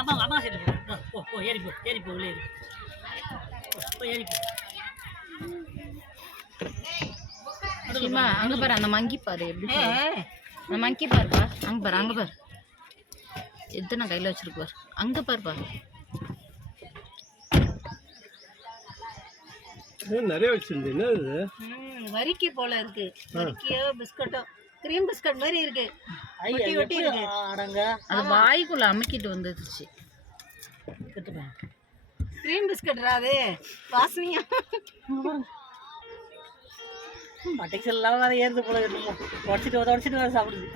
அம்மா அம்மா சரி போ போ ஏறி போ ஏறி போ உள்ளே ஏறி போ ஏறி போ. அங்க பாரு அந்த மங்கி பாரு எப்படி அந்த மங்கி பாருப்பா அங்க பாரு எத்தனை கையில வச்சிருக்கு பாரு அங்க பாருப்பா. நிறைய வச்சிருந்து என்ன இது வரிக்கி போல இருக்கு. வரிக்கியோ பிஸ்கட்டோ கிரீம் பிஸ்கட் மாதிரி இருக்கு. ஒட்டி ஒட்டி இருக்கு. அது வாய்க்குள்ள அமுக்கிட்டு வந்துருச்சு. கிரீம் பிஸ்கட்ரா அது வாசனையா மட்டைக்கு எல்லாம் வேற ஏறுது போல உடச்சிட்டு வேற சாப்பிடுது.